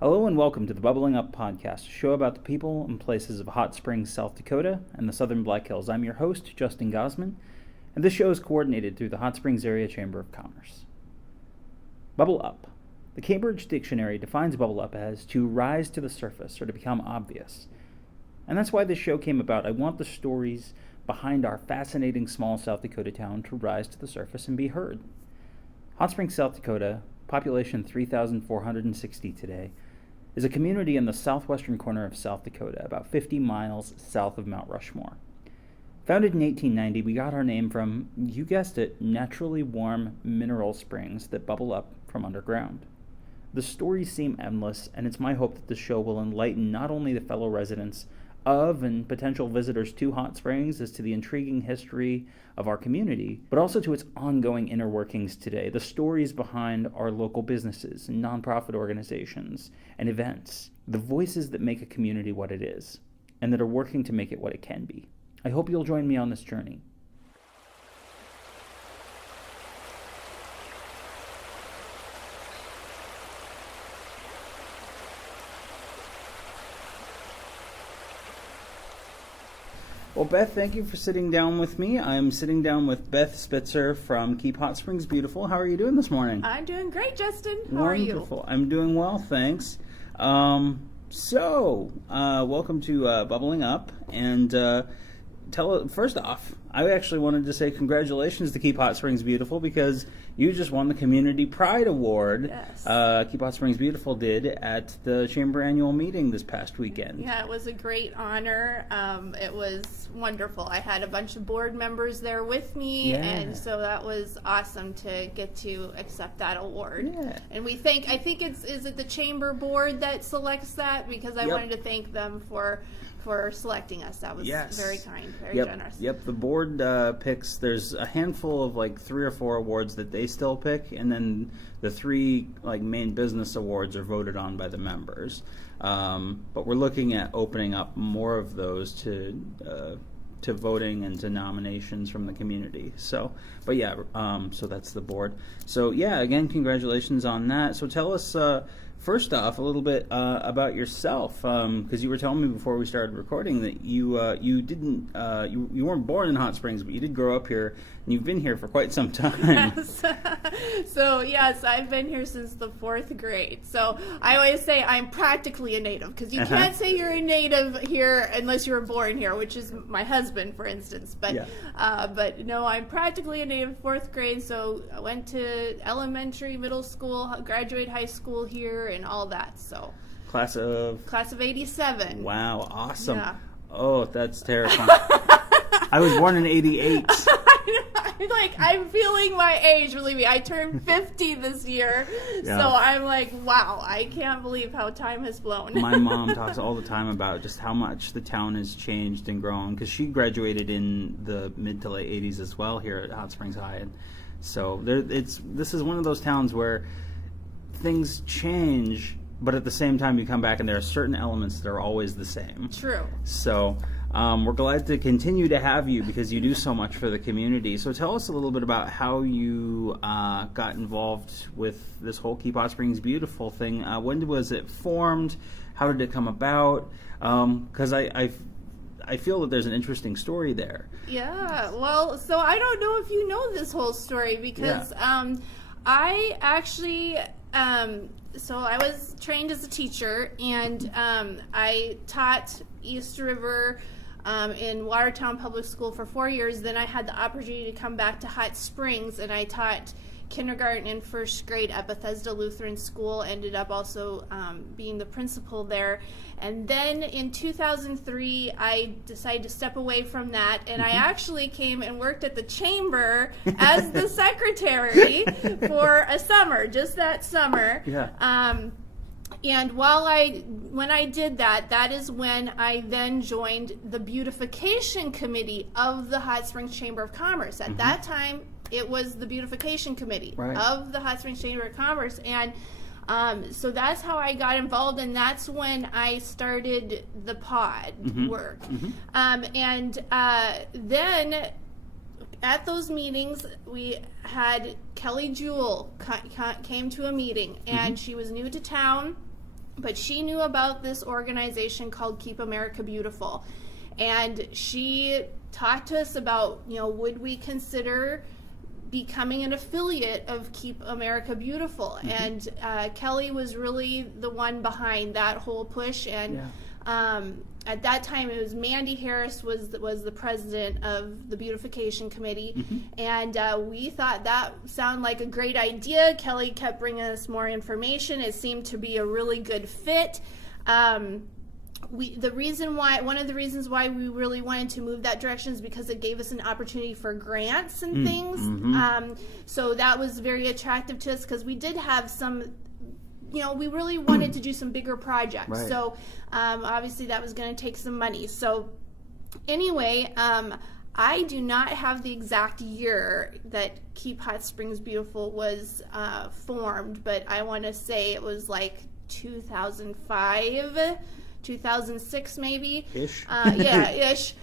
Hello and welcome to the Bubbling Up Podcast, a show about the people and places of Hot Springs, South Dakota, and the Southern Black Hills. I'm your host, Justin Gosman, and this show is coordinated through the Hot Springs Area Chamber of Commerce. Bubble Up. The Cambridge Dictionary defines bubble up as to rise to the surface or to become obvious. And that's why this show came about. I want the stories behind our fascinating small South Dakota town to rise to the surface and be heard. Hot Springs, South Dakota, population 3,460 today, is a community in the southwestern corner of South Dakota, about 50 miles south of Mount Rushmore. Founded in 1890, we got our name from, you guessed it, naturally warm mineral springs that bubble up from underground. The stories seem endless, and it's my hope that the show will enlighten not only the fellow residents of and potential visitors to Hot Springs as to the intriguing history of our community, but also to its ongoing inner workings today, the stories behind our local businesses and nonprofit organizations and events, the voices that make a community what it is, and that are working to make it what it can be. I hope you'll join me on this journey. Well, Beth, thank you for sitting down with me. I'm sitting down with Beth Spitzer from Keep Hot Springs Beautiful. How are you doing this morning? I'm doing great, Justin. How are you? Wonderful. I'm doing well, thanks. Welcome to Bubbling Up. And first off, I actually wanted to say congratulations to Keep Hot Springs Beautiful because you just won the Community Pride Award. Yes. Keep Hot Springs Beautiful did at the Chamber annual meeting this past weekend. Yeah, it was a great honor. It was wonderful. I had a bunch of board members there with me, and so that was awesome to get to accept that award. Yeah. And I think is it the Chamber board that selects that? Because I wanted to thank them for selecting us. That was very kind, very generous. Yep, the board picks, there's a handful of like 3 or 4 awards that they still pick, and then the 3 like main business awards are voted on by the members. But we're looking at opening up more of those to voting and to nominations from the community. So that's the board. So yeah, again, congratulations on that. So tell us, first off, a little bit about yourself, because you were telling me before we started recording that you weren't born in Hot Springs, but you did grow up here, and you've been here for quite some time. Yes. So yes, I've been here since the 4th grade. So I always say I'm practically a native, because you can't say you're a native here unless you were born here, which is my husband, for instance. But no, I'm practically a native, 4th grade. So I went to elementary, middle school, graduated high school here, and all that. So Class of 87. Wow, awesome. Yeah. Oh, that's terrifying. I was born in 88. I'm feeling my age, believe me. I turned 50 this year, so I'm like, wow, I can't believe how time has flown. My mom talks all the time about just how much the town has changed and grown, because she graduated in the mid to late 80s as well here at Hot Springs High, and so this is one of those towns where things change, but at the same time you come back and there are certain elements that are always the same. True. So we're glad to continue to have you because you do so much for the community. So tell us a little bit about how you got involved with this whole Keep Hot Springs Beautiful thing. When was it formed? How did it come about? Because I feel that there's an interesting story there. Yeah, well, so I don't know if you know this whole story because I actually... so I was trained as a teacher, and I taught East River in Watertown Public School for 4 years. Then I had the opportunity to come back to Hot Springs, and I taught kindergarten and 1st grade at Bethesda Lutheran School. Ended up also being the principal there. And then in 2003, I decided to step away from that, and I actually came and worked at the chamber as the secretary for a summer, just that summer. Yeah. And when I did that, that is when I then joined the beautification committee of the Hot Springs Chamber of Commerce. At that time, it was the beautification committee of the Hot Springs Chamber of Commerce, and so that's how I got involved, and that's when I started the pod work. And then at those meetings, we had Kelly Jewell came to a meeting, and she was new to town. But she knew about this organization called Keep America Beautiful. And she talked to us about, would we consider becoming an affiliate of Keep America Beautiful? And Kelly was really the one behind that whole push. And at that time, it was Mandy Harris was the president of the beautification committee, and we thought that sounded like a great idea. Kelly kept bringing us more information. It seemed to be a really good fit. One of the reasons why we really wanted to move that direction is because it gave us an opportunity for grants and things. So that was very attractive to us because we did have some. We really wanted to do some bigger projects. Right. So obviously that was going to take some money. So anyway, I do not have the exact year that Keep Hot Springs Beautiful was formed, but I want to say it was like 2005. 2006 maybe. Ish. Ish.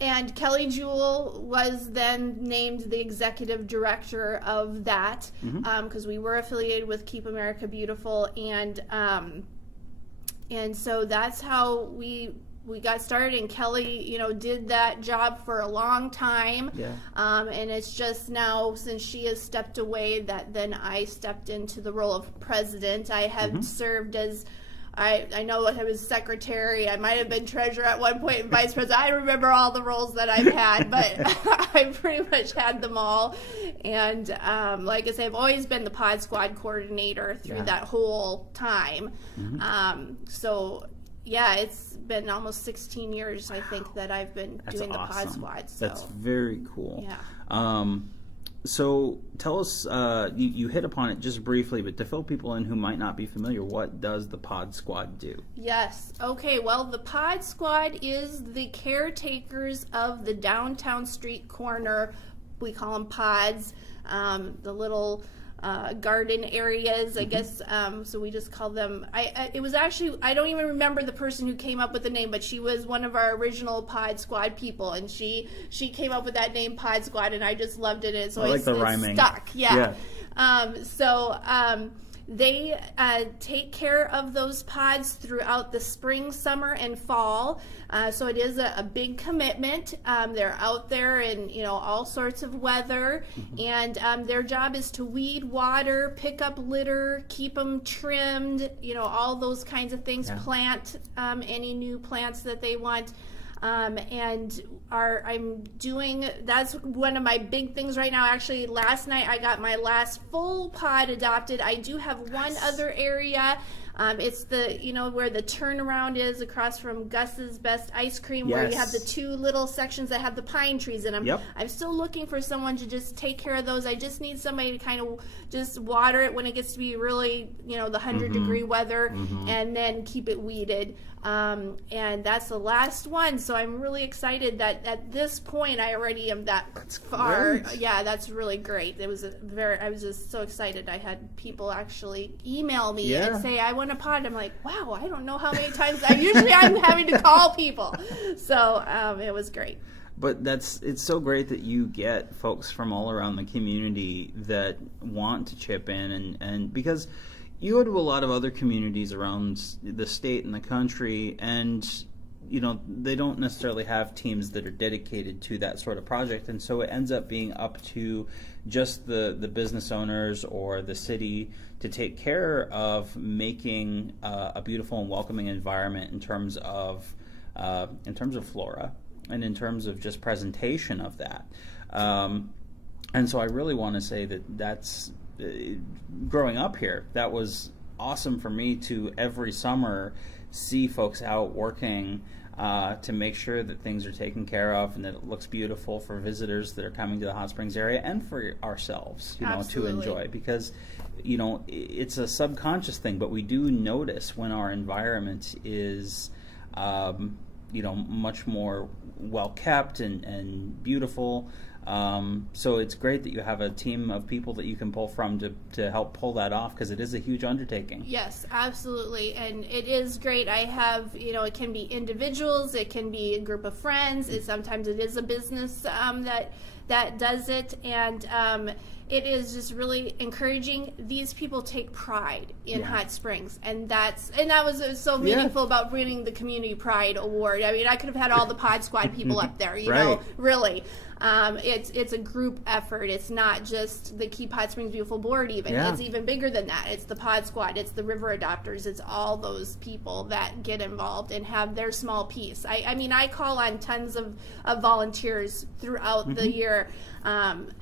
And Kelly Jewell was then named the executive director of that because we were affiliated with Keep America Beautiful, and so that's how we got started. And Kelly, did that job for a long time. Yeah. And it's just now, since she has stepped away, that then I stepped into the role of president. I have served as I know I was secretary. I might have been treasurer at one point and vice president. I remember all the roles that I've had, but I pretty much had them all. And like I said, I've always been the pod squad coordinator through that whole time. So yeah, it's been almost 16 years, I think, that I've been doing the pod squad. So. That's very cool. Yeah. So tell us, you hit upon it just briefly, but to fill people in who might not be familiar, what does the Pod Squad do? Yes. Okay, well, the Pod Squad is the caretakers of the downtown street corner. We call them pods, the little garden areas, I guess. So we just call them. It was actually, I don't even remember the person who came up with the name, but she was one of our original Pod Squad people, and she came up with that name Pod Squad, and I just loved it. So I like the rhyming. Stuck. Yeah. They take care of those pods throughout the spring, summer, and fall. So it is a big commitment. They're out there in all sorts of weather, and their job is to weed, water, pick up litter, keep them trimmed. All those kinds of things. Yeah. Plant any new plants that they want. That's one of my big things right now. Actually, last night I got my last full pod adopted. I do have one other area. It's the, where the turnaround is across from Gus's Best Ice Cream, where you have the two little sections that have the pine trees in them. Yep. I'm still looking for someone to just take care of those. I just need somebody to kind of just water it when it gets to be really, the 100-degree weather, and then keep it weeded. And that's the last one. So I'm really excited that at this point I already am that far. Great. Yeah, that's really great. I was just so excited. I had people actually email me and say, I want a pod. I'm like, wow, I don't know how many times. I'm having to call people. So it was great. But it's so great that you get folks from all around the community that want to chip in, and because you go to a lot of other communities around the state and the country, and they don't necessarily have teams that are dedicated to that sort of project, and so it ends up being up to just the business owners or the city to take care of making a beautiful and welcoming environment in terms of flora and in terms of just presentation of that. And so I really want to say that's growing up here, that was awesome for me to every summer see folks out working to make sure that things are taken care of and that it looks beautiful for visitors that are coming to the Hot Springs area and for ourselves, to enjoy, because it's a subconscious thing, but we do notice when our environment is much more well kept and beautiful. So it's great that you have a team of people that you can pull from to help pull that off, because it is a huge undertaking. Yes, absolutely. And it is great. I have, it can be individuals, it can be a group of friends, sometimes it is a business that does it. And it is just really encouraging. These people take pride in Hot Springs, and that was so meaningful about winning the Community Pride Award. I mean, I could have had all the Pod Squad people up there, you know, really. It's a group effort. It's not just the Keep Hot Springs Beautiful board even. It's even bigger than that. It's the Pod Squad. It's the River Adopters. It's all those people that get involved and have their small piece. I mean, I call on tons of volunteers throughout the year, and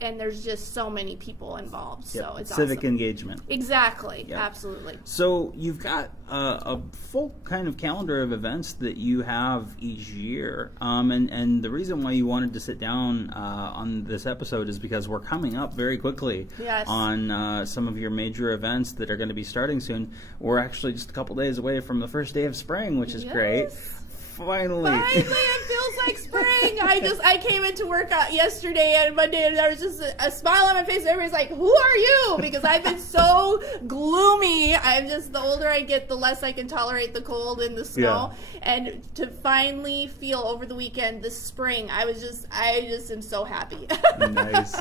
there's just so many people involved. So it's civic awesome. Engagement. Exactly. Absolutely. So you've got a full kind of calendar of events that you have each year, and the reason why you wanted to sit down on this episode is because we're coming up very quickly on some of your major events that are going to be starting soon. We're actually just a couple days away from the first day of spring, which is great. Finally, it feels like spring. I came into work yesterday and Monday, and there was just a smile on my face. Everybody's like, "Who are you?" Because I've been so gloomy. I'm just, the older I get, the less I can tolerate the cold and the snow. And to finally feel over the weekend the spring, I just am so happy. Nice.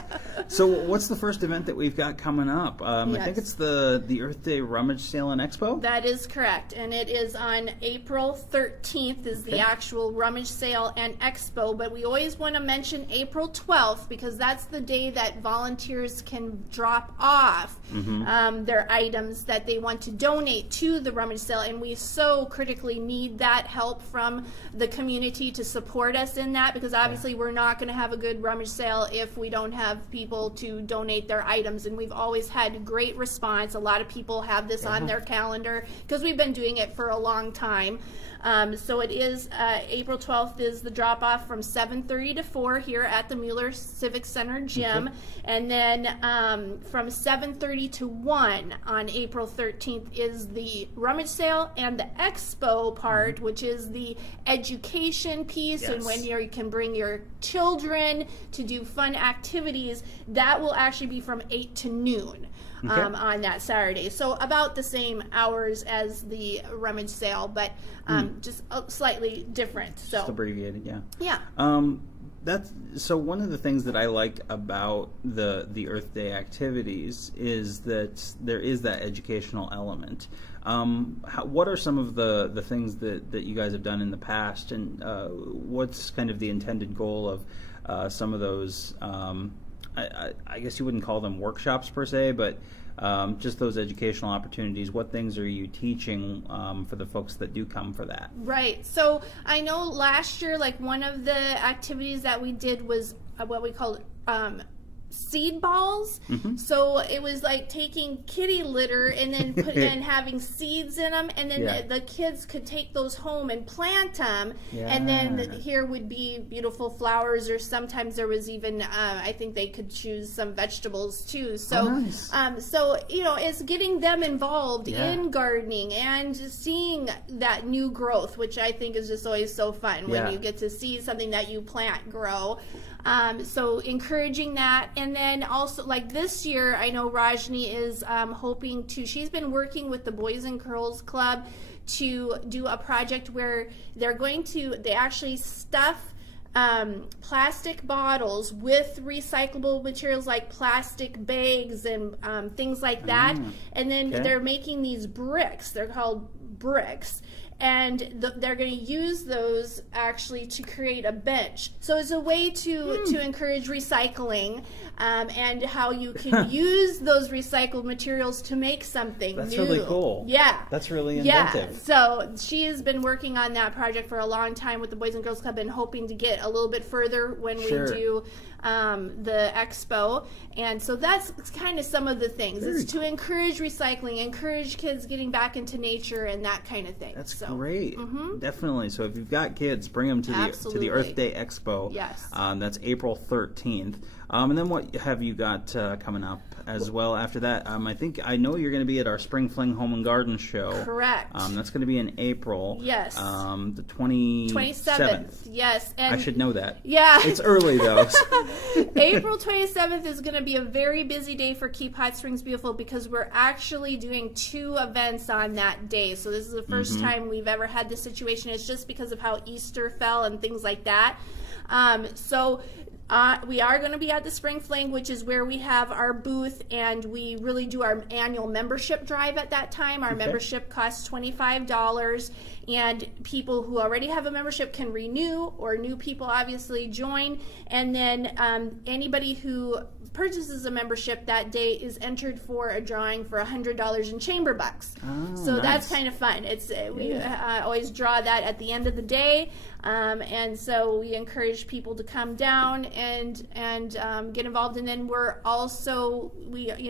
So, what's the first event that we've got coming up? I think it's the Earth Day Rummage Sale and Expo. That is correct, and it is on April 13th. Is the actual rummage sale and expo, but we always want to mention April 12th because that's the day that volunteers can drop off their items that they want to donate to the rummage sale, and we so critically need that help from the community to support us in that, because obviously we're not going to have a good rummage sale if we don't have people to donate their items, and we've always had great response. A lot of people have this on their calendar because we've been doing it for a long time. So it is April 12th is the drop-off from 7:30 to 4 here at the Mueller Civic Center gym. And then from 7:30 to 1 on April 13th is the rummage sale and the expo part, which is the education piece, and when you can bring your children to do fun activities. That will actually be from 8 to noon. On that Saturday. So about the same hours as the rummage sale, but just slightly different. So just abbreviated, yeah. That's so. One of the things that I like about the Earth Day activities is that there is that educational element. What are some of the things that you guys have done in the past, and what's kind of the intended goal of some of those? I guess you wouldn't call them workshops per se, but just those educational opportunities. What things are you teaching for the folks that do come for that? Right. So I know last year, like one of the activities that we did was what we called seed balls. So it was like taking kitty litter and then and having seeds in them, and then the kids could take those home and plant them, and then here would be beautiful flowers, or sometimes there was even I think they could choose some vegetables too. So so you know, it's getting them involved in gardening and seeing that new growth, which I think is just always so fun when you get to see something that you plant grow. So encouraging that. And then also, like this year, I know Rajni is hoping to, she's been working with the Boys and Girls Club to do a project where they actually stuff plastic bottles with recyclable materials like plastic bags and things like that. And then they're making these bricks. They're called bricks. And they're going to use those actually to create a bench. So it's a way to encourage recycling, and how you can use those recycled materials to make something new. That's really cool. Yeah. That's really inventive. Yeah. So she has been working on that project for a long time with the Boys and Girls Club, and hoping to get a little bit further when we do the expo. And so that's kind of some of the things. It's to encourage recycling, encourage kids getting back into nature and that kind of thing. That's great. Definitely. So if you've got kids, bring them to the Earth Day Expo. Yes. That's April 13th. And then what have you got coming up as well after that? I know you're going to be at our Spring Fling Home and Garden Show. Correct. That's going to be in April. Yes. The 27th. Yes. And I should know that. Yeah. It's early though. April 27th is going to be a very busy day for Keep Hot Springs Beautiful, because we're actually doing 2 events on that day. So this is the first time we've ever had this situation. It's just because of how Easter fell and things like that. So We are going to be at the Spring Fling, which is where we have our booth, and we really do our annual membership drive at that time. Our membership costs $25, and people who already have a membership can renew, or new people obviously join. And then anybody who purchases a membership that day is entered for a drawing for $100 in chamber bucks. Oh, so nice. That's kind of fun. We always draw that at the end of the day, and so we encourage people to come down and get involved. And then we're also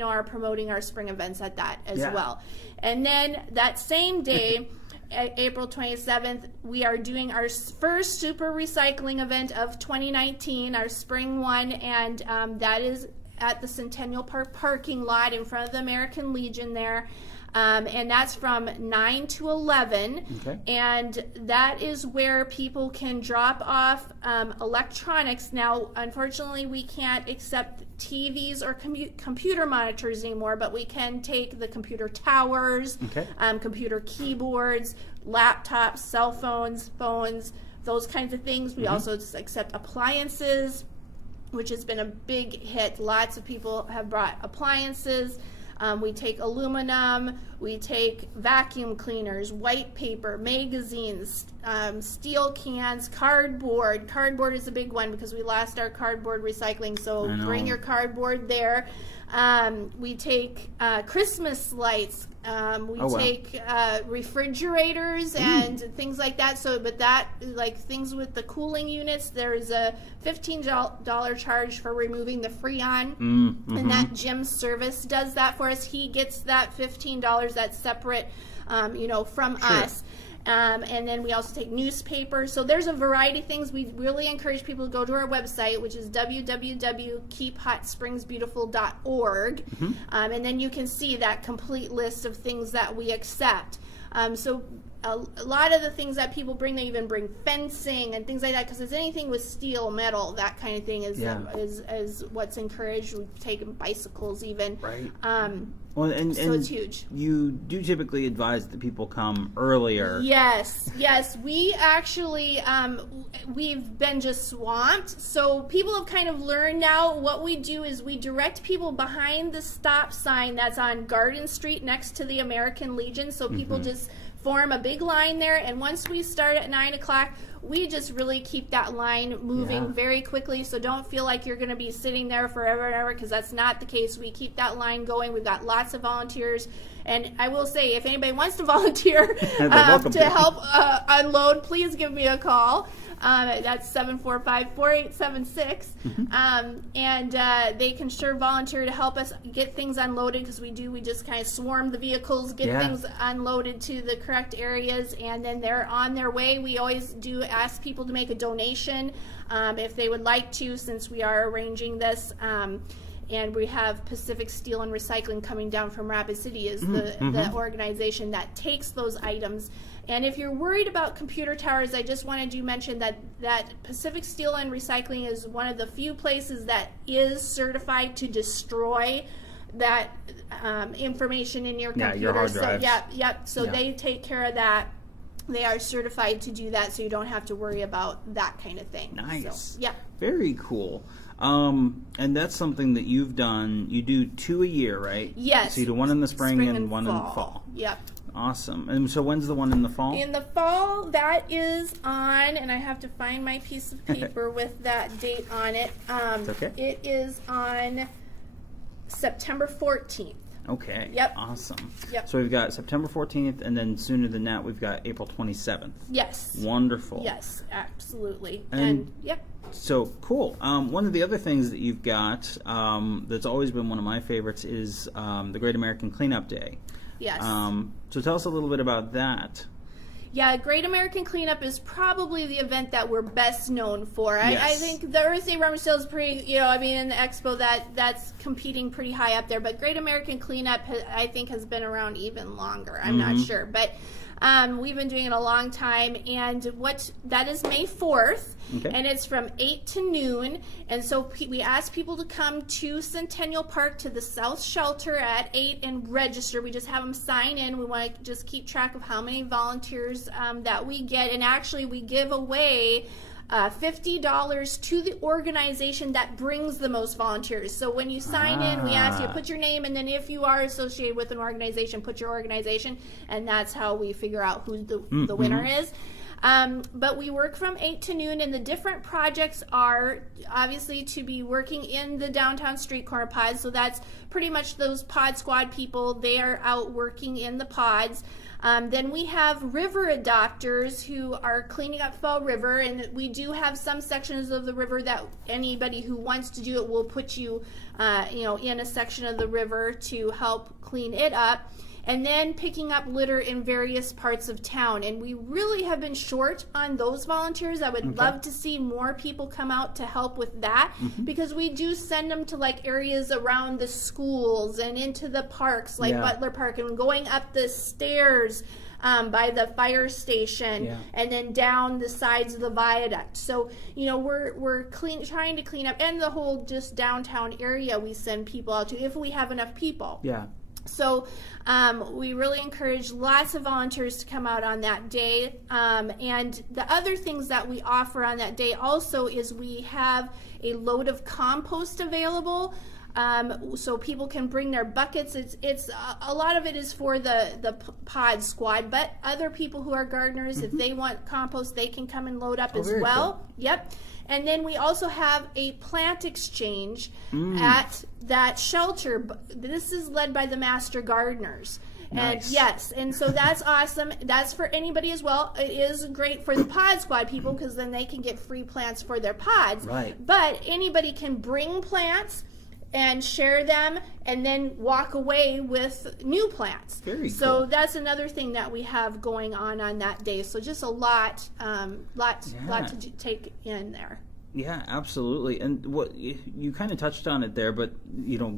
are promoting our spring events at that as well. And then that same day. April 27th, we are doing our first super recycling event of 2019, our spring one, and that is at the Centennial Park parking lot in front of the American Legion there. And that's from 9 to 11. Okay. And that is where people can drop off electronics. Now, unfortunately, we can't accept TVs or computer monitors anymore, but we can take the computer towers, computer keyboards, laptops, cell phones, those kinds of things. We also accept appliances, which has been a big hit. Lots of people have brought appliances. We take aluminum, we take vacuum cleaners, white paper, magazines, steel cans, cardboard. Cardboard is a big one because we lost our cardboard recycling, so bring your cardboard there. We take Christmas lights. We take refrigerators and things like that. So, but that, like things with the cooling units, there's a $15 charge for removing the Freon, and that Jim Service does that for us. He gets that $15. That's separate, from us. And then we also take newspapers. So there's a variety of things. We really encourage people to go to our website, which is www.keephotspringsbeautiful.org. And then you can see that complete list of things that we accept. So a lot of the things that people bring, they even bring fencing and things like that, because it's anything with steel, metal, that kind of thing is what's encouraged. We've taken bicycles even. Right. So it's huge. You do typically advise that people come earlier. Yes. We actually, we've been just swamped. So people have kind of learned now. What we do is we direct people behind the stop sign that's on Garden Street next to the American Legion. So people just form a big line there. And once we start at 9 o'clock, we just really keep that line moving very quickly. So don't feel like you're going to be sitting there forever and ever, because that's not the case. We keep that line going. We've got lots of volunteers. And I will say, if anybody wants to volunteer to help unload, please give me a call. That's 745-4876. And they can sure volunteer to help us get things unloaded, because we just kind of swarm the vehicles, get things unloaded to the correct areas, and then they're on their way. We always do ask people to make a donation if they would like to, since we are arranging this. And we have Pacific Steel and Recycling coming down from Rapid City is the organization that takes those items. And if you're worried about computer towers, I just wanted to mention that Pacific Steel and Recycling is one of the few places that is certified to destroy that information in your computer. Your hard drives. So they take care of that. They are certified to do that, so you don't have to worry about that kind of thing. Nice. So, Very cool. And that's something that you've done. You do 2 a year, right? Yes. So you do one in the spring and one in the fall. Yep. Awesome. And so when's the one in the fall? In the fall, that is on, and I have to find my piece of paper with that date on it. Okay. It is on September 14th. Okay. Yep. Awesome. Yep. So we've got September 14th, and then sooner than that, we've got April 27th. Yes. Wonderful. Yes, absolutely. And yep. So cool. One of the other things that you've got that's always been one of my favorites is the Great American Cleanup Day. Yes. So tell us a little bit about that. Yeah, Great American Cleanup is probably the event that we're best known for. Yes. I think the Earth Day Rummage Sale is pretty, in the expo that's competing pretty high up there. But Great American Cleanup, I think, has been around even longer. I'm not sure. But we've been doing it a long time. And that is May 4th. Okay. And it's from 8 to noon. And so we ask people to come to Centennial Park to the South Shelter at 8 and register. We just have them sign in. We want to just keep track of how many volunteers that we get. And actually, we give away $50 to the organization that brings the most volunteers. So when you sign in, we ask you to put your name, and then if you are associated with an organization, put your organization, and that's how we figure out who the winner is. But we work from 8 to noon, and the different projects are obviously to be working in the downtown street corner pods. So that's pretty much those pod squad people. They are out working in the pods. Then we have river adopters who are cleaning up Fall River, and we do have some sections of the river that anybody who wants to do it will put you, in a section of the river to help clean it up. And then picking up litter in various parts of town. And we really have been short on those volunteers. I would love to see more people come out to help with that, because we do send them to like areas around the schools and into the parks like Butler Park, and going up the stairs by the fire station and then down the sides of the viaduct. So, we're trying to clean up, and the whole just downtown area we send people out to if we have enough people. Yeah. So we really encourage lots of volunteers to come out on that day. And the other things that we offer on that day also is we have a load of compost available. So people can bring their buckets. It's a lot of it is for the pod squad, but other people who are gardeners, if they want compost, they can come and load up as well. Cool. Yep. And then we also have a plant exchange at that shelter. This is led by the master gardeners. Nice. And yes, and so that's awesome. That's for anybody as well. It is great for the pod squad people, because then they can get free plants for their pods. Right. But anybody can bring plants and share them, and then walk away with new plants. Very so cool. that's another thing that we have going on that day. So just a lot to take in there. Yeah, absolutely. And what you kind of touched on it there, but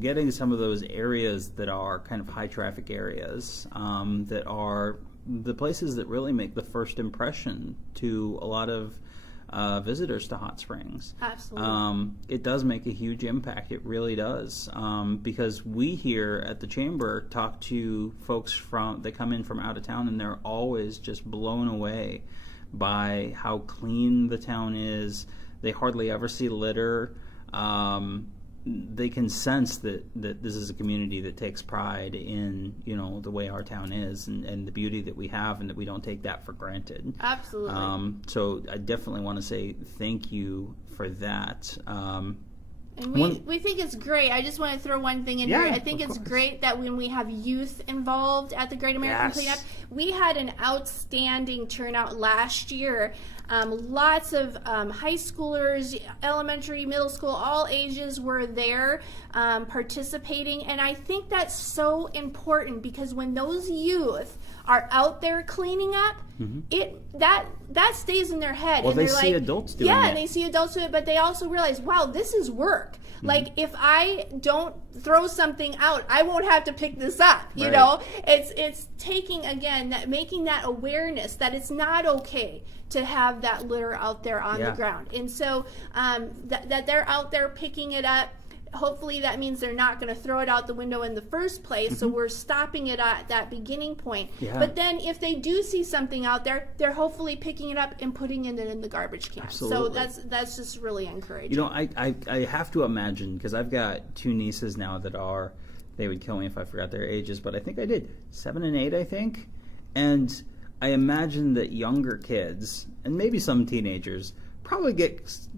getting some of those areas that are kind of high traffic areas, that are the places that really make the first impression to a lot of visitors to Hot Springs. Absolutely. It does make a huge impact. It really does. Because we here at the Chamber talk to folks that come in from out of town, and they're always just blown away by how clean the town is. They hardly ever see litter. They can sense that this is a community that takes pride in the way our town is, and the beauty that we have, and that we don't take that for granted. Absolutely. So I definitely want to say thank you for that. And we think it's great. I just want to throw one thing in here. I think it's great that when we have youth involved at the Great American Cleanup, we had an outstanding turnout last year. Lots of high schoolers, elementary, middle school, all ages were there participating. And I think that's so important, because when those youth are out there cleaning up, that stays in their head. Well, and they see adults doing it. Yeah, and they see adults do it, but they also realize, wow, this is work. Like, if I don't throw something out, I won't have to pick this up. You know, it's taking, again, making that awareness that it's not okay to have that litter out there on the ground. And so that they're out there picking it up. Hopefully that means they're not going to throw it out the window in the first place, so we're stopping it at that beginning point. But then if they do see something out there, they're hopefully picking it up and putting it in the garbage can. Absolutely. So that's just really encouraging. I have to imagine, because I've got 2 nieces now that are, they would kill me if I forgot their ages, but I think I did, 7 and 8, I think. And I imagine that younger kids, and maybe some teenagers, probably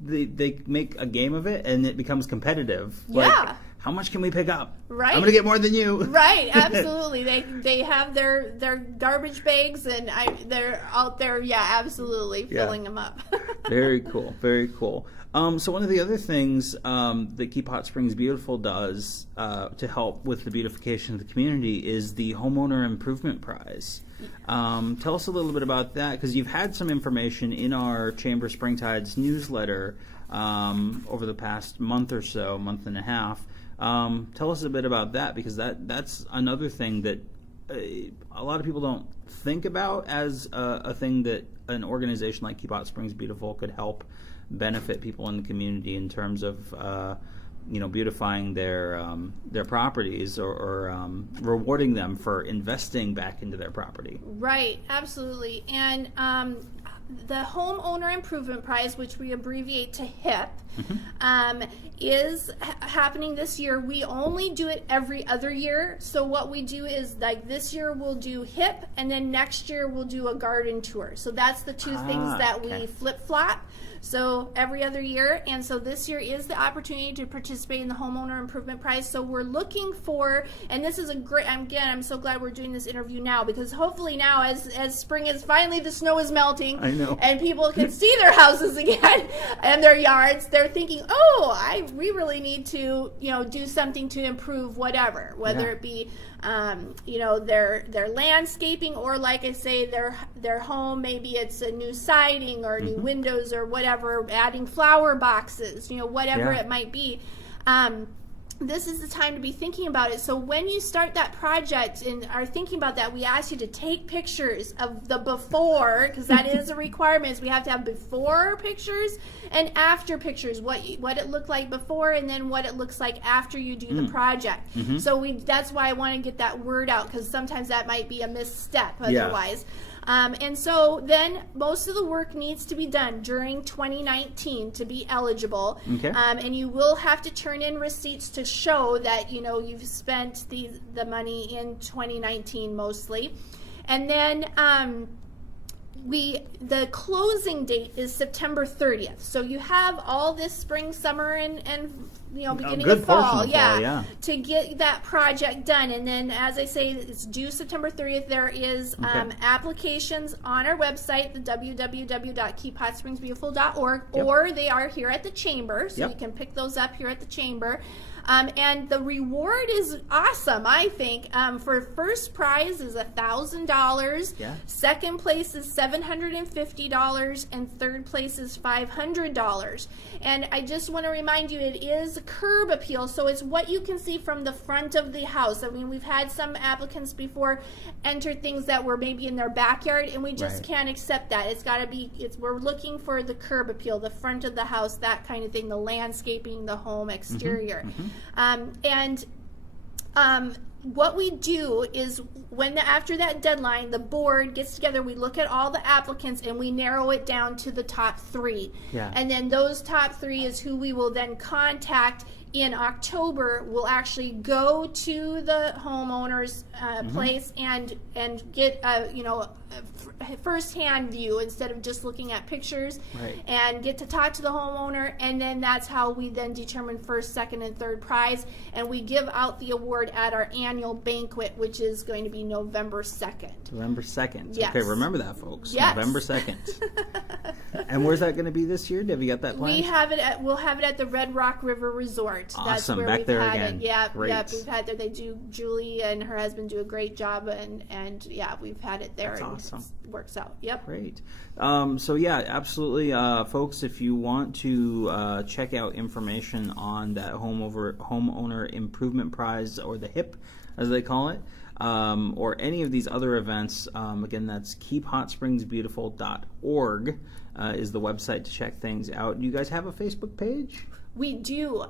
they make a game of it, and it becomes competitive. Like, how much can we pick up? Right. I'm going to get more than you. Right, absolutely. They have their garbage bags, and they're out there, absolutely, filling them up. Very cool, very cool. So one of the other things that Keep Hot Springs Beautiful does to help with the beautification of the community is the Homeowner Improvement Prize. Tell us a little bit about that, because you've had some information in our Chamber Springtides newsletter over the past month or so, month and a half. Tell us a bit about that, because that's another thing that a lot of people don't think about as a thing that an organization like Keep Hot Springs Beautiful could help benefit people in the community in terms of beautifying their properties or rewarding them for investing back into their property. Right, absolutely. And the homeowner improvement prize, which we abbreviate to HIP, is happening this year. We only do it every other year. So what we do is, like, this year we'll do HIP, and then next year we'll do a garden tour. So that's the two things that we flip-flop. So every other year, and so this year is the opportunity to participate in the homeowner improvement prize. So we're looking for, and this is a great, I'm so glad we're doing this interview now, because hopefully now as spring is finally, the snow is melting, I know, and people can see their houses again and their yards, they're thinking, we really need to, do something to improve whatever, whether it be their landscaping, or, like I say, their home, maybe it's a new siding or new windows or whatever, adding flower boxes, whatever it might be. This is the time to be thinking about it. So when you start that project and are thinking about that, we ask you to take pictures of the before, because that is a requirement. Is we have to have before pictures and after pictures, what it looked like before, and then what it looks like after you do the project. So that's why I want to get that word out, because sometimes that might be a misstep otherwise. And so then most of the work needs to be done during 2019 to be eligible. And you will have to turn in receipts to show that, you've spent the money in 2019 mostly. And then the closing date is September 30th. So you have all this spring, summer, and beginning of fall, to get that project done. And then, as I say, it's due September 30th. There is applications on our website, the www.keephotspringsbeautiful.org, or they are here at the chamber, so you can pick those up here at the chamber. And the reward is awesome, I think. For first prize is $1,000. Second place is $750, and third place is $500. And I just want to remind you, it is a curb appeal, so it's what you can see from the front of the house. I mean, we've had some applicants before enter things that were maybe in their backyard, and we just can't accept that. It's got to be. We're looking for the curb appeal, the front of the house, that kind of thing, the landscaping, the home exterior. What we do is, after that deadline, the board gets together, we look at all the applicants, and we narrow it down to the top 3. And then those top 3 is who we will then contact in October. We'll actually go to the homeowner's place and get a first-hand view instead of just looking at pictures, and get to talk to the homeowner, and then that's how we then determine first, second, and third prize, and we give out the award at our annual banquet, which is going to be November 2nd. November 2nd. Yes. Okay, remember that, folks. Yes. November 2nd. And where's that going to be this year? Have you got that planned? We'll have it at the Red Rock River Resort. Awesome. That's where Back we've there had again. it. Yeah, Great. we've had there. Julie and her husband do a great job, and we've had it there. That's and awesome. It works out. Yep. Great. So yeah, absolutely, folks. If you want to check out information on that homeowner improvement prize, or the HIP, as they call it, or any of these other events, again, that's keephotspringsbeautiful.org is the website to check things out. You guys have a Facebook page? We do.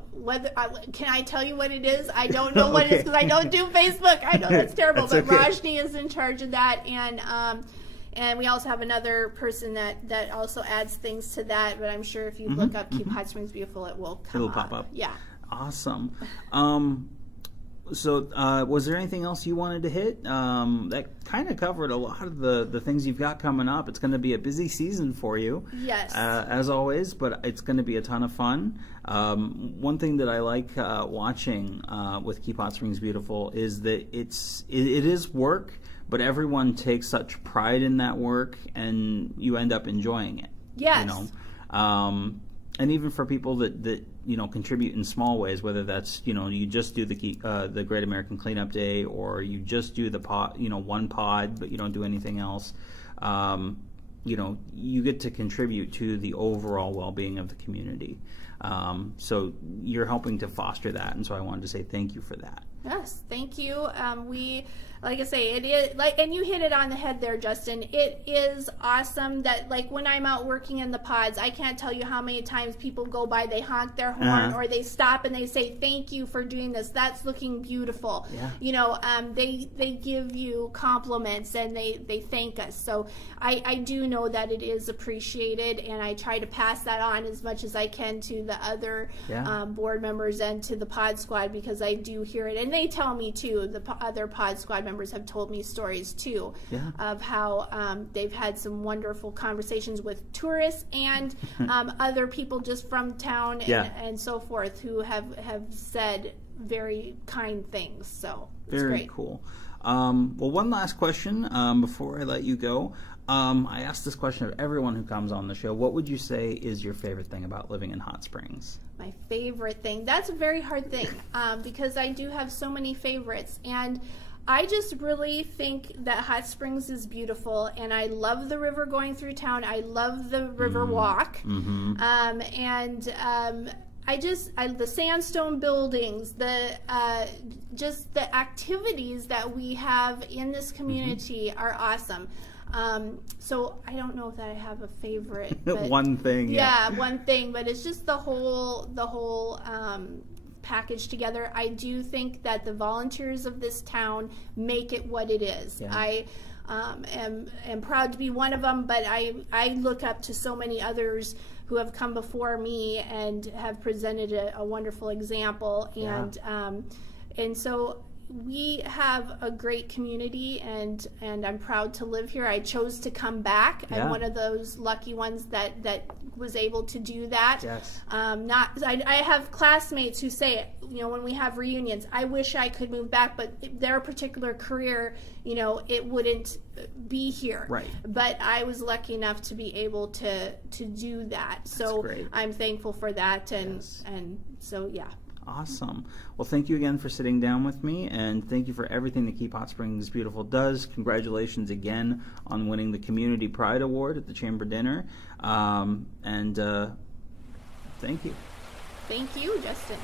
Can I tell you what it is? I don't know what it is, because I don't do Facebook. I know that's terrible, but Rajni is in charge of that, and we also have another person that also adds things to that. But I'm sure if you look up Keep Hot Springs Beautiful, it will come It'll pop up. Yeah. Awesome. So was there anything else you wanted to hit? That kind of covered a lot of the things you've got coming up. It's going to be a busy season for you, yes, as always, but it's going to be a ton of fun. One thing that I like watching with Keep Hot Springs Beautiful is that it is work, but everyone takes such pride in that work, and you end up enjoying it. Yes. And even for people that contribute in small ways, whether that's you just do the Great American Cleanup Day, or you just do the pod, one pod, but you don't do anything else. You get to contribute to the overall well-being of the community. So you're helping to foster that, and so I wanted to say thank you for that. Yes, thank you. like I say, it is like, and you hit it on the head there, Justin. It is awesome that, like, when I'm out working in the pods, I can't tell you how many times people go by, they honk their horn, or they stop and they say, "Thank you for doing this. That's looking beautiful." Yeah. You know, they give you compliments and they thank us. So I do know that it is appreciated, and I try to pass that on as much as I can to the other board members and to the pod squad, because I do hear it, and they tell me too. The other pod squad members have told me stories too of how they've had some wonderful conversations with tourists and other people just from town and so forth who have said very kind things. So it's very great. Cool. Well, one last question before I let you go. I ask this question of everyone who comes on the show. What would you say is your favorite thing about living in Hot Springs? My favorite thing? That's a very hard thing because I do have so many favorites. And I just really think that Hot Springs is beautiful, and I love the river going through town. I love the river walk. The sandstone buildings, just the activities that we have in this community are awesome. So I don't know if I have a favorite. But one thing. Yeah, one thing, but it's just the whole package together. I do think that the volunteers of this town make it what it is. Yeah. I am proud to be one of them, but I look up to so many others who have come before me and have presented a wonderful example. And so we have a great community, and I'm proud to live here. I chose to come back. Yeah. I'm one of those lucky ones that was able to do that. Yes. I have classmates who say, when we have reunions, I wish I could move back, but their particular career, it wouldn't be here. Right. But I was lucky enough to be able to do that. So great. I'm thankful for that, and so yeah. Awesome. Well, thank you again for sitting down with me, and thank you for everything that Keep Hot Springs Beautiful does. Congratulations again on winning the Community Pride Award at the Chamber Dinner. Thank you. Thank you, Justin.